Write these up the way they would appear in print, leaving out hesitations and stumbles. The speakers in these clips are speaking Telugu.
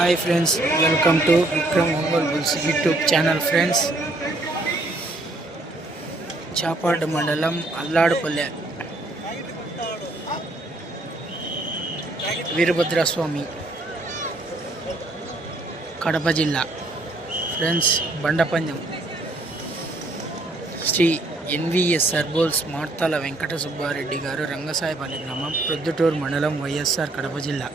Hi friends, welcome to Vikram Ongole bulls YouTube channel. Friends, Chapadu మండలం అల్లాడుపల్లె వీరభద్రస్వామి, కడప జిల్లా. ఫ్రెండ్స్, బండపందెం శ్రీ ఎన్విఎస్ఆర్ బోల్స్ మార్తాల వెంకట సుబ్బారెడ్డి గారు, రంగసాయపల్లి గ్రామం, ప్రొద్దుటూరు మండలం, వైఎస్ఆర్ కడప జిల్లా.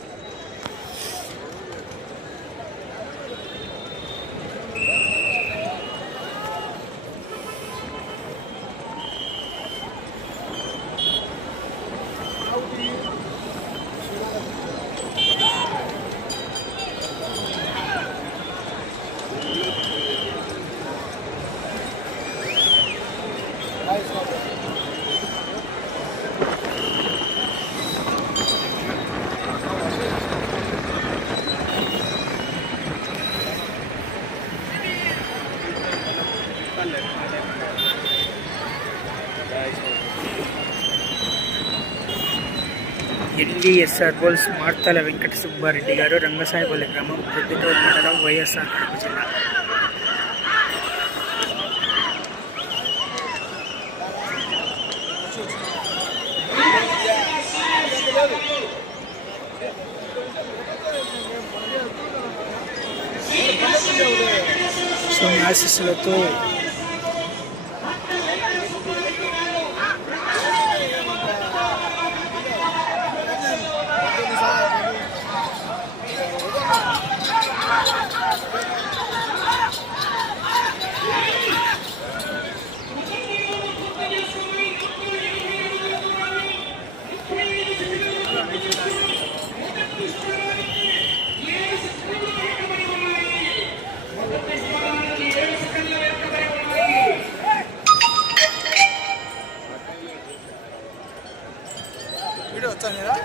ఎన్విఎస్ఆర్ బోల్స్ మార్తాల వెంకట సుబ్బారెడ్డి గారు, రంగసాయపల్లి గ్రామం, ప్రొద్దుటూరు మండలం, వైఎస్ఆర్ కడప జిల్లా. స్వామి ఆశీస్సులతో వీడియో వచ్చాను కదా.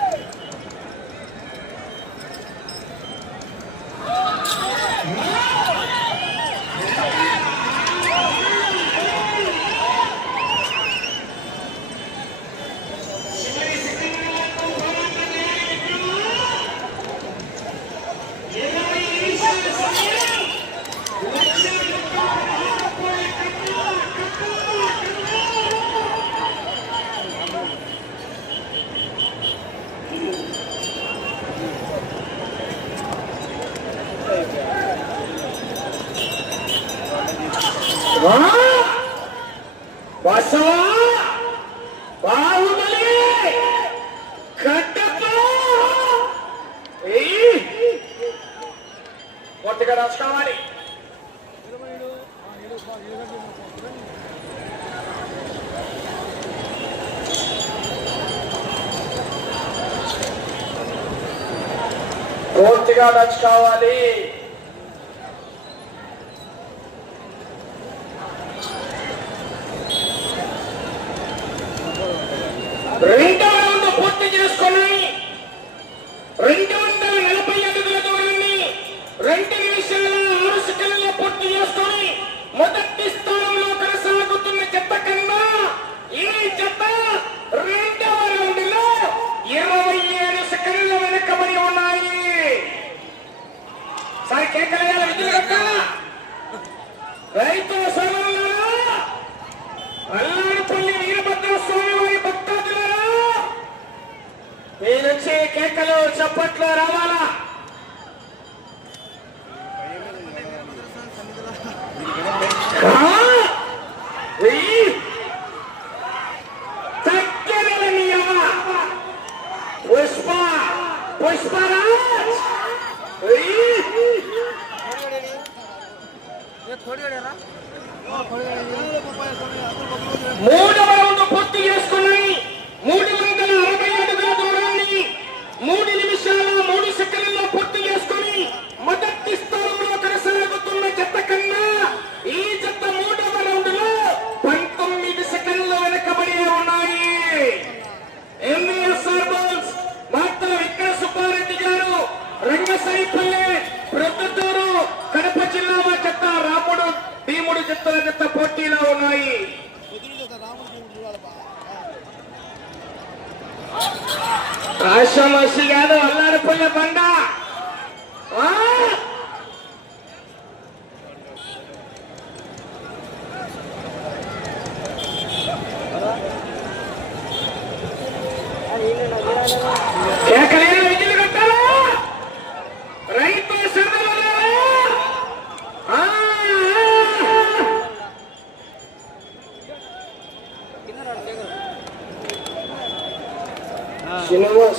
రాసుకోవాలి. పూర్తిగా నచ్చుకోవాలి. రెండవ రౌండ్ పూర్తి చేసుకుని 240 అడుగుల దూరాన్ని 2 నిమిషాల 6 సెకన్లలో పూర్తి చేసుకుని మొదటి స్థానంలో కొనసాగుతున్న జత కన్నా ఈ జత రెండవ రౌండ్ లో 27 సెకన్ల వెనకబడి ఉన్నాయి. సార్ కేకలేయాల విధులు కట్టాలా? రైతుల సోదరులారా, అల్లాడుపల్లి వీరభద్రస్వామి వారి భక్తాదులారా, మీ నుంచి కేకలు చప్పట్లు రావాలా? పుష్పరాజ్ మూడవ రౌండ్ పూర్తి చేసుకున్నాయి. 360 అడుగుల దూరాన్ని 3 నిమిషాల 3 సెకండ్లలో పూర్తి చేసుకుని మొదటి స్థానంలో కొనసాగుతున్న జత కన్నా ఈ జత మూడవ రౌండ్ లో 19 సెకండ్లు వెనకబడి ఉన్నాయి. ఎన్విఎస్ఆర్ బోల్స్ మార్తాల వెంకట సుబ్బారెడ్డి గారు, రంగసాయపల్లి, ప్రొద్దుటూరు, కడప జిల్లా జత రాముడు భీముడు జతల జత పోటీలో ఉన్నాయి. ఆశామాషి కాదు, అల్లాడిపోయే బండ. కేకలేని విజులు కట్టాలా రైతు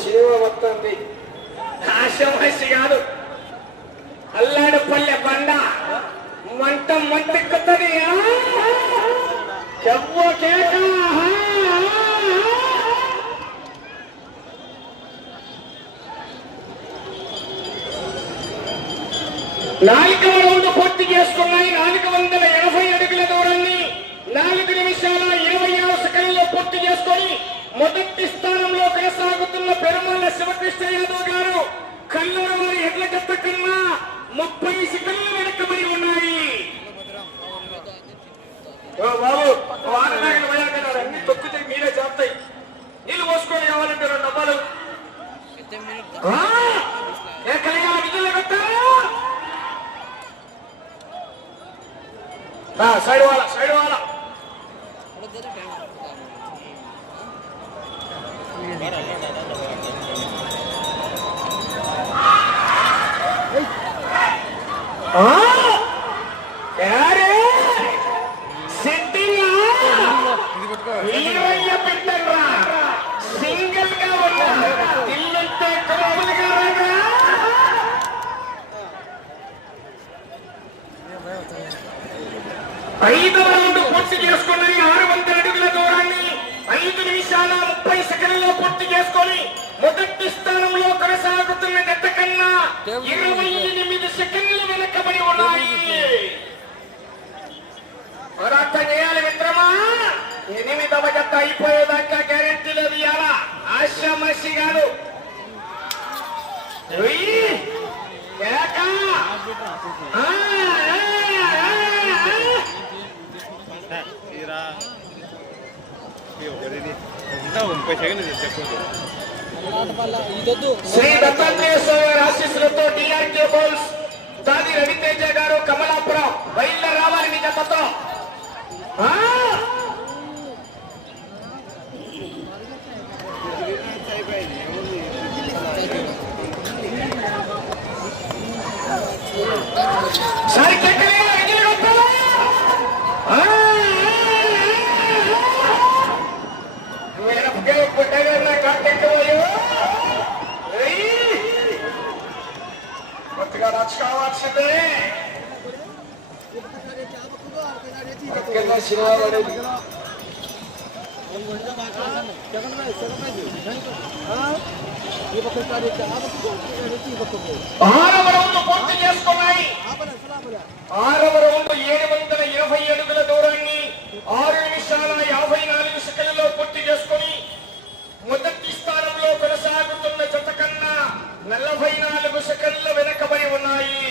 సినిమా మొత్తం ఆశమసి కాదు అల్లాడు పల్లె బండ మంట మంటెక్కుతుంది చెవ్వ కేక నాలుగవ రౌండ్ పూర్తి చేసుకున్నాయి. 480 అడుగుల దూరాన్ని 4 నిమిషాల 26 సెకండ్లలో పూర్తి చేసుకొని మొదటి స్థానంలో కొనసాగుతున్న పెరుమాళ్ళ శివకృష్ణ యాదవ్ గారు కల్లూరు వారి ఎడ్ల జత కన్నా 30 సెకండ్లు వెనకబడి ఉన్నాయి. బాబు వారనాగలు పోయారు కదా అన్ని తొక్కితే మీరే చేస్తాయి. నీళ్ళు పోసుకొని కావాలంటే 2 డబ్బాలు విధులు కట్టారు. సైడ్ వాళ్ళ పెట్టరా సింగిల్ గా ఉన్నా ఇల్లంతా మామూలుగా రాగా 5వ రౌండ్ పూర్తి చేసుకున్నది. 600 అడుగుల దూరాన్ని 5 నిమిషాల 30 సెకండ్లలో పూర్తి చేసుకొని మొదటి స్థానంలో కొనసాగుతున్న జత కన్నా 28 సెకండ్లు వెనకబడి ఉన్నాయి. పోరాట చేయాలి మిత్రమా. 8వ జత అయిపోయేదాకా గ్యారెంటీ లేదు. ఇలా ఆశామసి కాదు. శ్రీ దత్తాత్రేయ స్వామి ఆశీస్సులతో డిఆర్కే బౌల్స్ దాది రవితేజ గారు కమలాపురం బయలుదేరి రావాలి మీ జతతో. సినిమా పడేది 6వ రౌండ్ పూర్తి చేసుకున్నాయి. 6వ రౌండ్ 720 అడుగుల దూరాన్ని 6 నిమిషాల 54 సెకండ్లలో పూర్తి చేసుకుని మొదటి స్థానంలో కొనసాగుతున్న జత కన్నా 44 సెకండ్లు వెనకబడి ఉన్నాయి.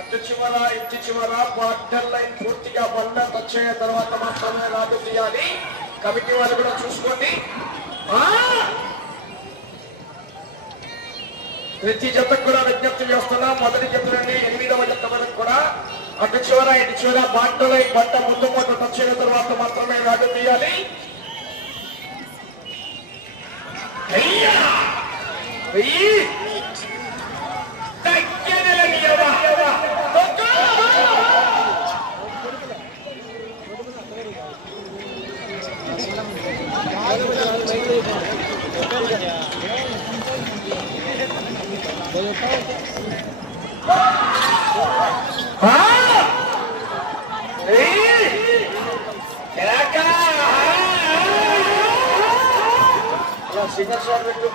అటు చివర ఇటు చివర బార్డర్ లైన్ పూర్తిగా బండ వచ్చే తర్వాత మాత్రమే రాదు తీయాలి. కమిటీ వాళ్ళు కూడా చూసుకోండి. ప్రతి జతకు కూడా విజ్ఞప్తి చేస్తున్నా. మొదటి జత నుండి 8వ జత వరకు కూడా అటు చివర ఇటు చివర బార్డర్ లైన్ బండ ముందు మొదట వచ్చిన తర్వాత మాత్రమే రాదు తీయాలి. సిగ్నల్ షాట్ పెట్టు.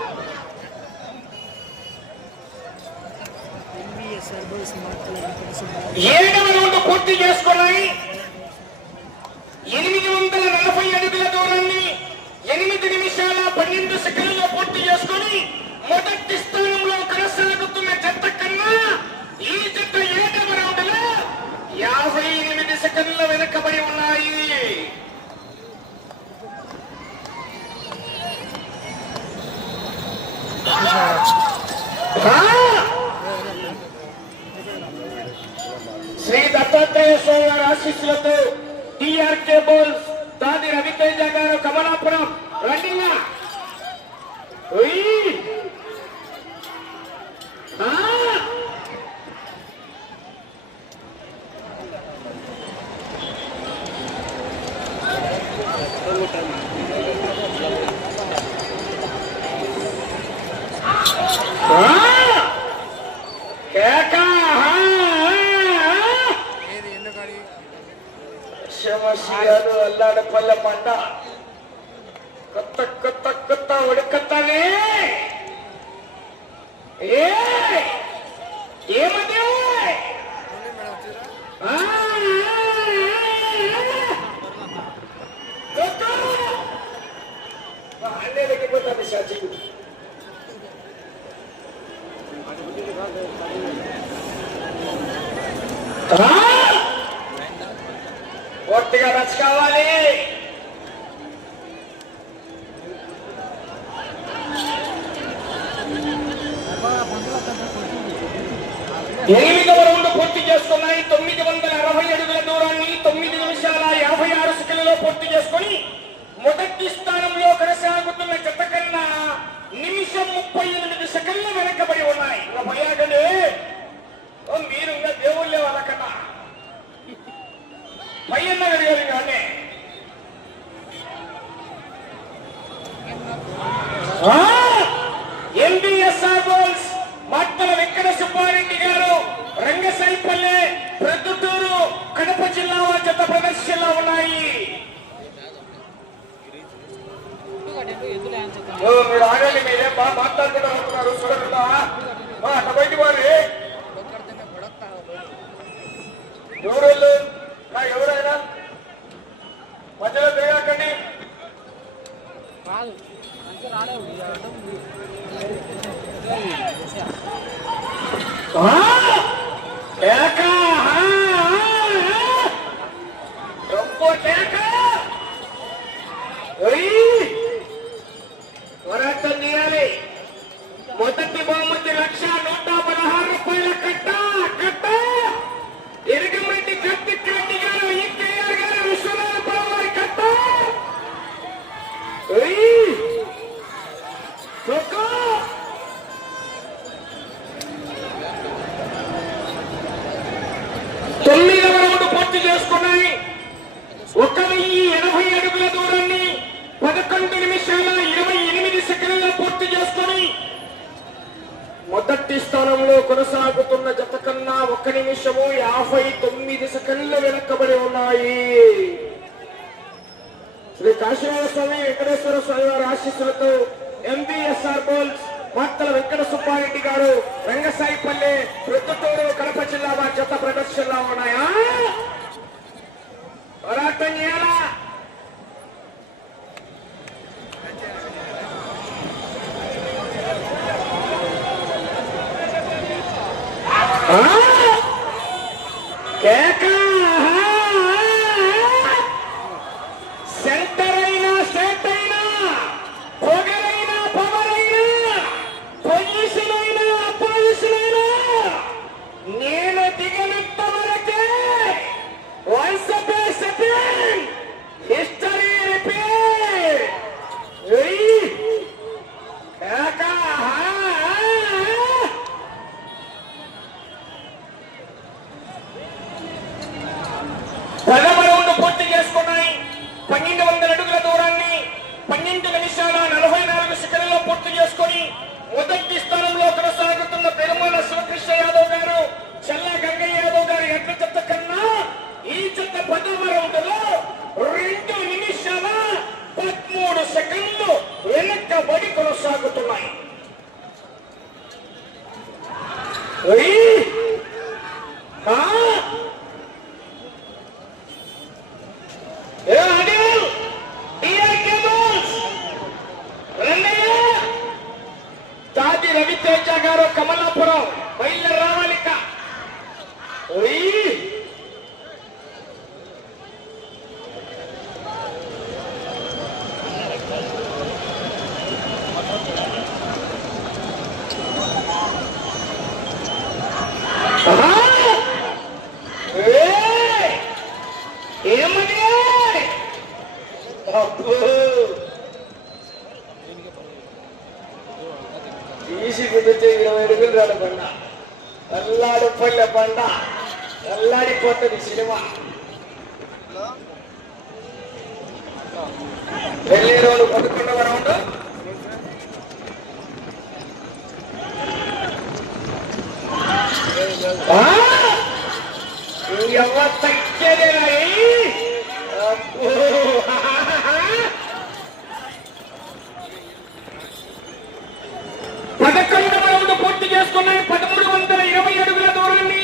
7వ రౌండ్ పూర్తి చేసుకున్నాయి. 840 అడుగుల దూరాన్ని 8 నిమిషాల 12 సెకండ్లలో పూర్తి చేసుకుని మొదటి స్థానంలో కొనసాగుతున్న జత కన్నా ఈ జత 7వ రౌండ్ లో 58 సెకండ్ల వెనకబడి ఉన్నాయి. శ్రీ దత్తాత్రేయ స్వామి వారి ఆశీస్సులతో డిఆర్కే బౌల్స్ దాది రవితేజ గారు కమలాపురం రండిగా శివశియాలు అల్లాడపల్లె పంట కొత్త కొత్త కొత్త ఉడకత్తనే ఏమది అన్నేపోతుంది సచివు పూర్తిగా రచ కావాలి. ఎనిమిదవ రౌండ్ పూర్తి చేసుకున్నాయి. 960 అడుగుల దూరాన్ని 9 నిమిషాల 56 సెకండ్లలో పూర్తి చేసుకుని మొదటి స్థానంలో కొనసాగుతున్న జత కన్నా నిమిషం 38 సెకండ్లు వెనకబడి ఉన్నాయి. భయాగలే మీరు ఇంకా దేవుళ్ళే వాళ్ళకన్నా పైన పెరిగారు కానీ ఎంబీఎస్ఆర్ గోల్స్ మట్టల వెంకట సుబ్బారెడ్డి గారు రంగసాయిపల్లె ప్రొద్దుటూరు కడప జిల్లా జత ప్రదర్శనలో ఉన్నాయి. మీరు ఆగండి, మీరేం బాగా మాట్లాడుకుంటూ ఉంటున్నారు. చూడకుండా అట్లా బయట వారి ఎవరు ఎవరైనా మధ్యలో తిరగకండి. పోరాటం చేయాలి. మొదటి బహుమతి 1,116 రూపాయల కట్ట కట్ట ఎరగమరెడ్డి కార్తిక్ రెడ్డి గారు ఈకేఆర్ గారు విశ్వనాథపురం వారి కట్ట తొమ్మిదవ రౌండ్ పూర్తి చేసుకున్నాయి. 1,080 అడుగుల దూరాన్ని 11 నిమిషాల 28 సెకండ్లలో పూర్తి చేసుకుని మొదటి స్థానంలో కొనసాగుతున్న జత కన్నా 1 నిమిషము 59 సెకండ్లు వెనకబడి ఉన్నాయి. శ్రీ కాశీనాథ స్వామి వెంకటేశ్వర స్వామి వారి ఆశీస్సులతో ఎంబీఎస్ఆర్ గోల్స్ మట్టల వెంకట సుబ్బారెడ్డి గారు రంగసాయిపల్లె ప్రొద్దుటూరు కడప జిల్లా వారి జత ప్రదర్శనలో ఉన్నాయా? పోరాటం చేయాలా? సెంటర్ అయినా స్టేట్ అయినా పొగరైనా పవరైనా పొజిషన్ అయినా అపోజిషన్ అయినా నేను దిగనంత వరకే వన్స్ సెకండ్ హిస్టరీ రిపీట్. ప్రథమ రౌండ్ పూర్తి చేసుకున్నాయి. 1,200 అడుగుల దూరాన్ని 12 నిమిషాల 44 సెకండ్లలో పూర్తి చేసుకుని మొదటి స్థానంలో కొనసాగుతున్న పెరుమాల శివకృష్ణ యాదవ్ గారు చల్ల గంగయ్య యాదవ్ గారి ఎడ్ల జత కన్నా ఈ జత ప్రథమ రౌండ్ లో 2 నిమిషాల 13 సెకండ్లు వెనకబడి కొనసాగుతున్నాయి. తాజీ రవితేజ గారు కమలాపురం బయలు రావాలిక. ఏమని అబ్బో మనిషి కుదిరితే 20 అడుగులు రాడు బండ. అల్లాడిపోలే బండ, అల్లాడిపోతుంది సినిమా. వెళ్ళే రోజు 11వ రౌండ్. ఎవరు తగ్గేదే 11వ రౌండ్ పూర్తి చేసుకున్నాయి. 1320 అడుగుల దూరాన్ని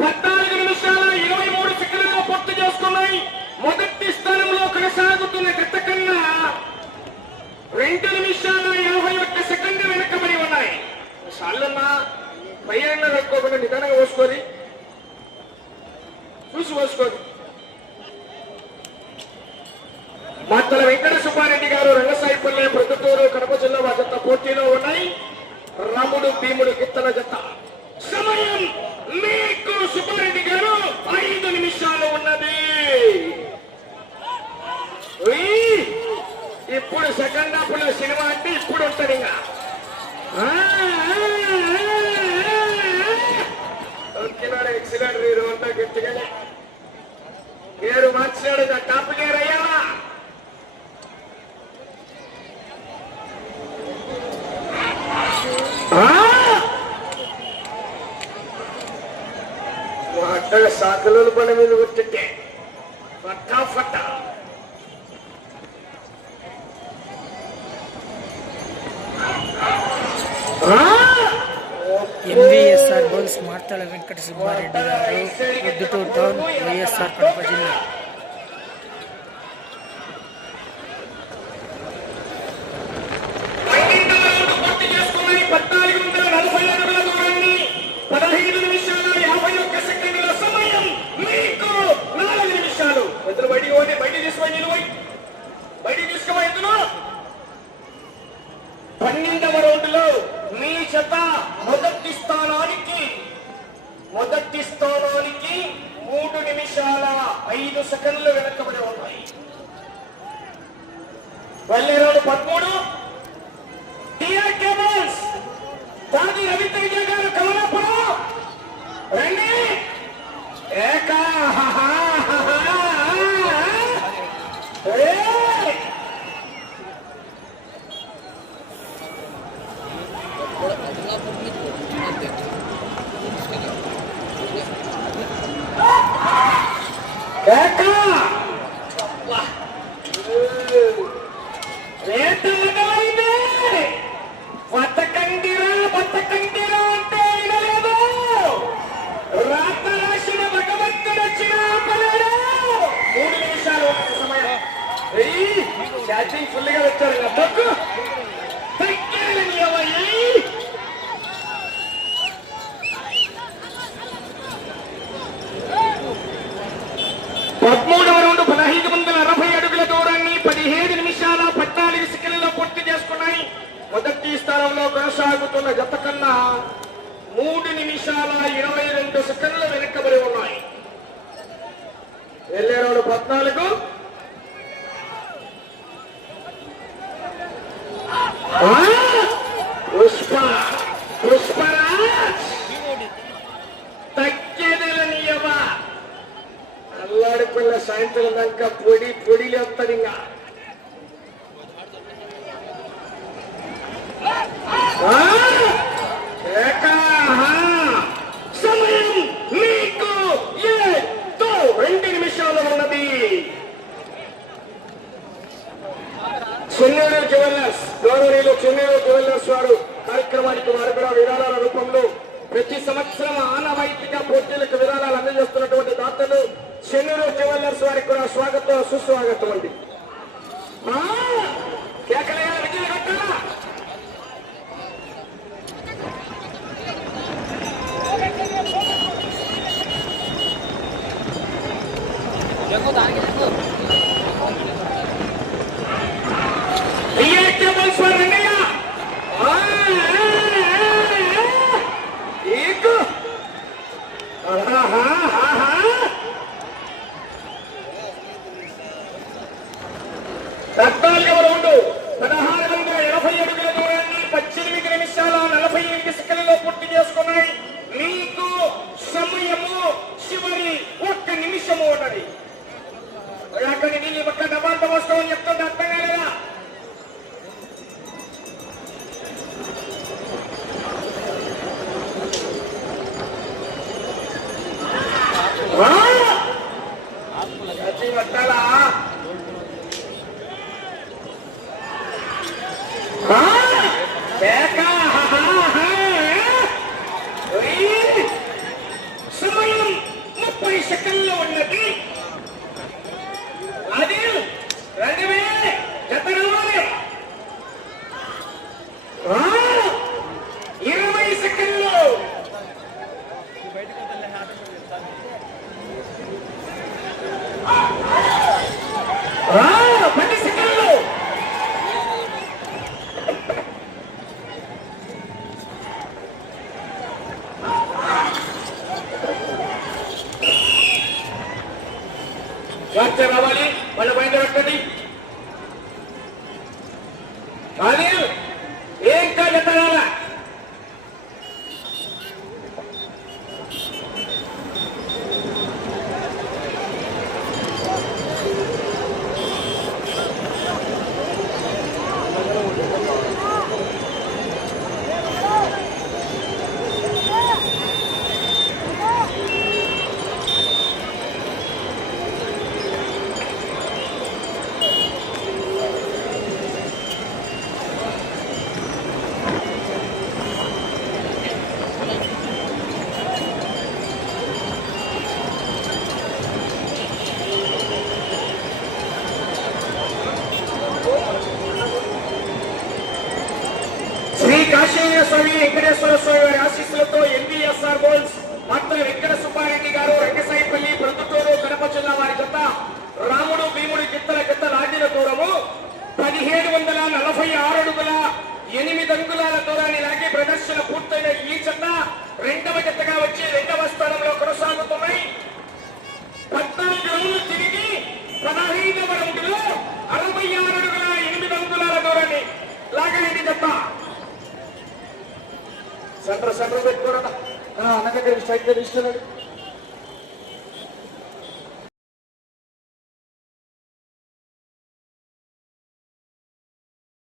14 నిమిషాల 23 సెకండ్లలో పూర్తి చేసుకున్నాయి. మొదటి స్థానంలో కొనసాగుతున్న గత కన్నా 2 నిమిషాల 21 సెకండ్లు వెనకబడి ఉన్నాయి. చాలన్నా పైన పెట్టుకోకుండా నిదానంగా పోసుకొని చూసి పోసుకోండి. మాతల వెంకట సుబ్బారెడ్డి గారు, రంగసాయిపల్లె, ప్రొద్దుటూరు, కడప జిల్లా జత పోటీలో ఉన్నాయి. రాముడు భీముడు గిత్తల జత. సమయం మీకు సుబ్బారెడ్డి గారు 5 నిమిషాలు ఉన్నది. ఇప్పుడు సెకండ్ హాఫ్ లో సినిమా అంటే ఇప్పుడు ఉంటుంది. ఇంకా ఎక్సలెంట్ అంతా గట్టిగా పేరు మార్చినాడు. టాప్ గేర్ అయ్యావా? అట్టగా సాకలోని పడ మీద కొట్టిట్టే ఫట్టా ఫట్టా. ఎంవీఎస్ఆర్ బౌల్స్ మార్తల వెంకట సుబ్బారెడ్డి గారు, ప్రొద్దుటూరు టౌన్, వైఎస్ఆర్ కడప జిల్లా. మొదటి స్థానానికి 3 నిమిషాల 5 సెకండ్లు వెనకబడి ఉన్నాయి. వల్లేరోడ్ 13 టీఆర్కేబుల్స్ తాది రవితేజ గారు కమలాపురం రండి. ఏకా రేటు మొదలైంది. బతకండిరా బతకండిరా అంటే వినలేదు. రాత రాసిన భగవంతుడు వచ్చిన ఆపలేడు. 3 నిమిషాలు సమయం. ఛార్జింగ్ ఫుల్ గా వచ్చారు. డబ్బు తగ్గాలని ఎవరి 13వ రౌండ్ 1560 అడుగుల దూరాన్ని 17 నిమిషాల 14 సెకండ్లలో పూర్తి చేసుకున్నాయి. మొదటి స్థానంలో కొనసాగుతున్న జత కన్నా 3 నిమిషాల 22 సెకండ్లు వెనకబడి ఉన్నాయి. వెళ్ళే రౌండ్ 14. పుష్పరాజ్ తగ్గేదలనియవా. అల్లాడిపిల్ల సాయంత్రం దాకా పొడిలు వస్తాడు. ఇంకా సమయం మీకు 2 నిమిషాలు ఉన్నది. చెన్నూరు జ్యువెల్లర్స్, గౌరవనీయులు చెన్నూరు జ్యువెల్లర్స్ వారు కార్యక్రమానికి వారు కూడా విరాళాల రూపంలో ప్రతి సంవత్సరం ఆనవాయితీగా పోటీలకు విరాళాలు అందజేస్తున్నటువంటి దాతలు చెన్నూరు జ్యువెల్లర్స్ వారికి కూడా స్వాగతం సుస్వాగతం అండి. కేకలయ్య విజయ కట్టాలా. రౌండ్ 1680 అడుగుల దూరాన్ని 18 నిమిషాల 48 సెకండ్లలో పూర్తి చేసుకున్నాయి. మీకు సమయము చివరి 1 నిమిషము ఉన్నది. అక్కడి నీ ఒక్క డబ్బాలతో వస్తామని చెప్తుంటే అర్థం కాలేదా? వస్తాలా సమయం 30 సెకండ్లో ఉన్నది. అది 2000 జత రావాలి. 20 సెకండ్లు 10 సెకండ్లు. జాగ్రత్త రావాలి. వాళ్ళు బయట పెట్టండి. అది ఏం కాదు ఎత్తరాలా. కాశీయ స్వామి వెంకటేశ్వర స్వామి వారి ఆశీస్సులతో ఎన్బిఎస్ఆర్ బోల్స్ మాత్ర వెంకట సుబ్బారెడ్డి గారు రంగసాయిపల్లి ప్రొద్దుటూరు కడప జిల్లా వారి జత రాముడు భీముడి గిత్తల జత లాగిన దూరము 1746 అడుగుల 8 అంగుళాల దూరాన్ని లాగి ప్రదర్శన పూర్తయిన ఈ జత రెండవ జతగా వచ్చి 2వ స్థానంలో కొనసాగుతున్నాయి. 14 రౌండ్లు తిరిగి 15వ రౌండ్లో 66 అడుగుల 8 అంగుళాల దూరాన్ని లాగలేని జత. సెంటర్ పెట్టుకోరా అన్న దగ్గర స్ట్రైక్ ఇస్తున్నాడు.